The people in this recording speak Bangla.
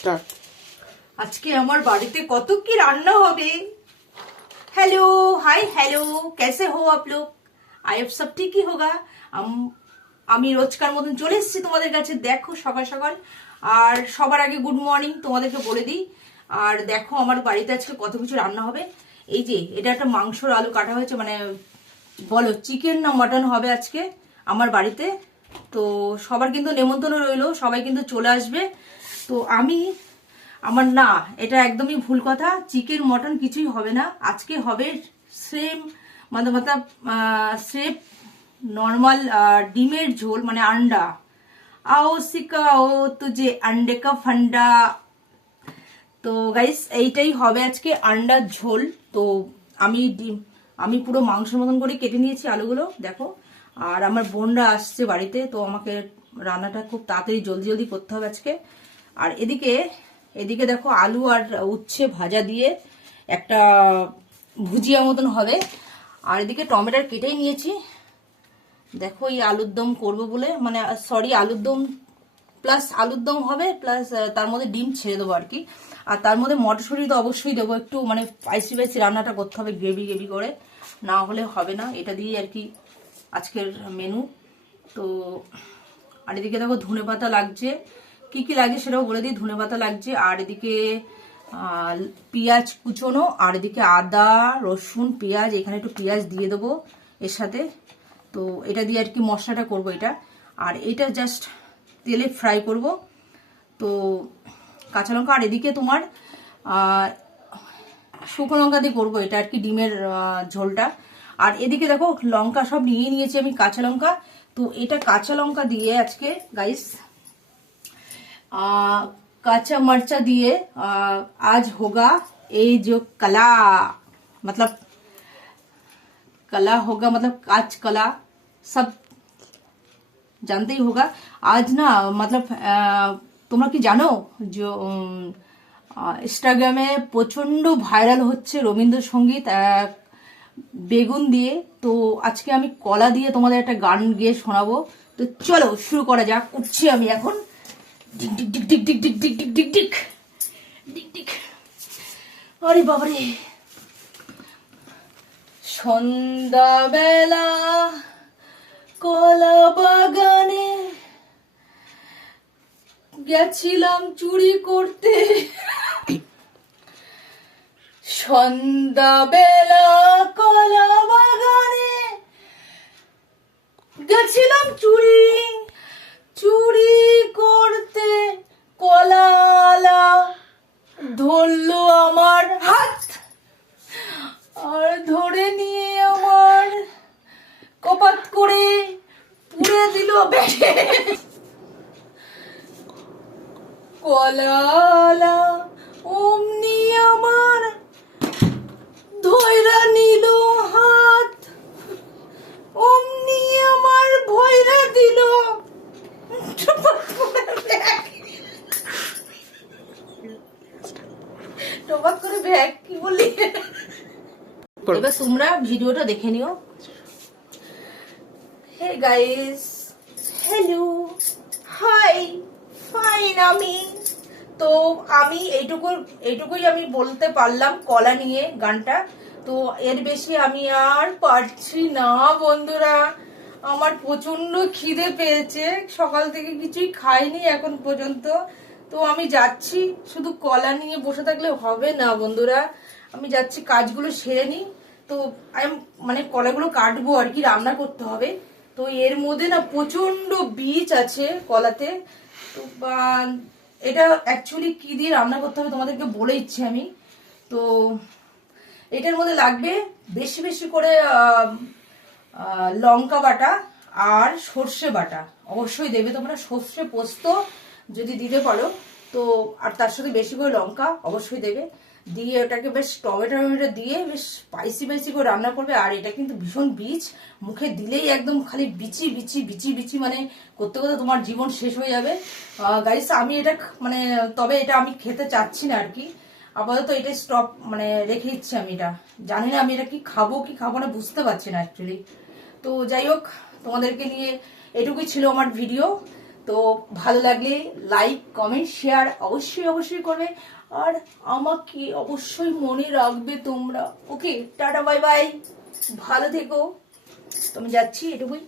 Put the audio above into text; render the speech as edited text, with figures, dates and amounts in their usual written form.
স্টার্ট। আজকে আমার বাড়িতে কত কি রান্না হবে। हेलो हाय हेलो कैसे हो आप लोग। आई होप सब ठीक ही होगा। আমি রোজকার মতন চলে এসেছি তোমাদের কাছে। দেখো সকাল সকাল, আর সবার আগে গুড মর্নিং তোমাদেরকে বলে দিই। আর দেখো আমার বাড়িতে আজকে কত কিছু রান্না হবে। এই যে এটা একটা মাংসর আলু কাটা হয়েছে, মানে বলো চিকেন না মটন হবে আজকে আমার বাড়িতে। তো সবার কিন্তু নেমন্তন্ন রইলো, সবাই কিন্তু চলে আসবে। তো আমার না, এটা একদমই ভুল কথা। চিকেন মটন কিছুই হবে না আজকে, হবে সেম मतलब স্রেফ নর্মাল ডিমের ঝোল, মানে আন্ডা। आओ सिखाओ तुझे अंडे का फंडा। তো গাইস এইটাই হবে আজকে, আন্ডার ঝোল। তো আমি পুরো মাংসের মতন করে কেটে নিয়েছি আলুগুলো, দেখো। আর আমার বোনরা আসছে বাড়িতে, তো আমাকে রান্নাটা খুব তাড়াতাড়ি জলদি জলদি করতে হবে আজকে। আর এদিকে দেখো আলু আর উচ্ছে ভাজা দিয়ে একটা ভুজিয়া মতন হবে। আর এদিকে টমেটোর কেটেই নিয়েছি, দেখো এই আলুর দম করবো বলে, মানে সরি আলুর দম প্লাস আলুর দম হবে, প্লাস তার মধ্যে ডিম ছেড়ে দেবো আর কি। আর তার মধ্যে মটরশুঁটি তো অবশ্যই দেবো, একটু মানে স্পাইসি রান্নাটা করতে হবে, গ্রেভি গ্রেভি করে, না হলে হবে না। এটা দিয়ে আর কি আজকের মেনু। তো আর এদিকে দেখো ধনে পাতা লাগছে, কি কি লাগছে সেটাও বলে দিই। ধনে পাতা লাগছে, আর এদিকে পেঁয়াজ কুচোনো, আর এদিকে আদা রসুন পেঁয়াজ, এখানে একটু পেঁয়াজ দিয়ে দেবো এর সাথে। তো এটা দিয়ে আর কি মশলাটা করব এটা। আর এটা জাস্ট তেলে ফ্রাই করব। তো কাঁচা লঙ্কা, আর এদিকে তোমার শুকনো লঙ্কা দিয়ে করবো এটা আর কি, ডিমের ঝোলটা। আর এদিকে দেখো লঙ্কা সব নিয়ে নিয়েছি আমি, কাঁচা লঙ্কা। তো এটা কাঁচা লঙ্কা দিয়ে আজকে গাইস কাঁচা मर्चा दिए आज होगा ये जो कला, मतलब कला होगा, मतलब काच कला सब जानते ही होगा। आज ना मतलब তোমরা কি জানো যে ইনস্টাগ্রামে প্রচন্ড ভাইরাল হচ্ছে রবীন্দ্রসঙ্গীত বেগুন দিয়ে। তো আজকে আমি কলা দিয়ে তোমাদের একটা গান গেয়ে শোনাবো। তো চলো শুরু করা যাক। উঠছি আমি এখন, ডিক ডিক ডিক ডিক ডিক ডিক ডিক ডিক ডিক ডিক ডিক। আরে বাবারে, সন্ধ্যাবেলা কলা বাগানে গেছিলাম চুরি করতে। সন্ধ্যাবেলা কলা বাগানে গেছিলাম চুরি করতে। কলালা ধরলো আমার হাত, আর ধরে নিয়ে আমার কপাত করে পুড়ে দিল বেটে। কলালা অমনি আমার ধৈরা নিল হাত, অমনি আমার ভৈরা দিল টবাক করে ব্যাগ। কি বলি, এবার তোমরা ভিডিওটা দেখে নিও। Hey guys, hello, hi, fine. তো আমি এইটুকুই আমি বলতে পারলাম কলা নিয়ে গানটা। তো এর বেশি আমি আর পারছি না বন্ধুরা। আমার প্রচন্ড খিদে পেয়েছে, সকাল থেকে কিছুই খাইনি এখন পর্যন্ত। তো আমি যাচ্ছি, শুধু কলা নিয়ে বসে থাকলে হবে না বন্ধুরা। আমি যাচ্ছি কাজগুলো সেরে নিই। তো মানে কলাগুলো কাটবো আর কি, রান্না করতে হবে। তো এর মধ্যে না প্রচন্ড বীজ আছে কলাতে। তো এটা অ্যাকচুয়ালি কি দিয়ে রান্না করতে হবে তোমাদেরকে বলে ইচ্ছে আমি। তো এটার মধ্যে লাগবে বেশি বেশি করে লঙ্কা বাটা আর সর্ষে বাটা, অবশ্যই দেবে তোমরা। সর্ষে পোস্ত যদি দিতে পারো তো, আর তার সাথে বেশি করে লঙ্কা অবশ্যই দেবে। দিয়ে ওটাকে বেশ টমেটো দিয়ে বেশ স্পাইসি করে রান্না করবে। আর এটা কিন্তু ভীষণ বীজ, মুখে দিলেই একদম খালি বিচি বিচি বিচি বিচি, মানে করতে করতে তোমার জীবন শেষ হয়ে যাবে গাইস। আমি এটা মানে তবে এটা আমি খেতে চাচ্ছি না আর কি, আপাতত এটা স্টপ মানে রেখে দিচ্ছি। আমি এটা জানি না আমি এটা কি খাবো না, বুঝতে পারছি না অ্যাকচুয়ালি। তো যাই হোক, তোমাদেরকে নিয়ে এটুকুই ছিল আমার ভিডিও। তো তো ভালো লাগলে লাইক কমেন্ট শেয়ার অবশ্যই অবশ্যই করবে, আর আমাকে অবশ্যই মনে রাখবে তোমরা। ওকে, টাটা বাই বাই, ভালো থেকো। তো আমি যাচ্ছি, এটুকুই।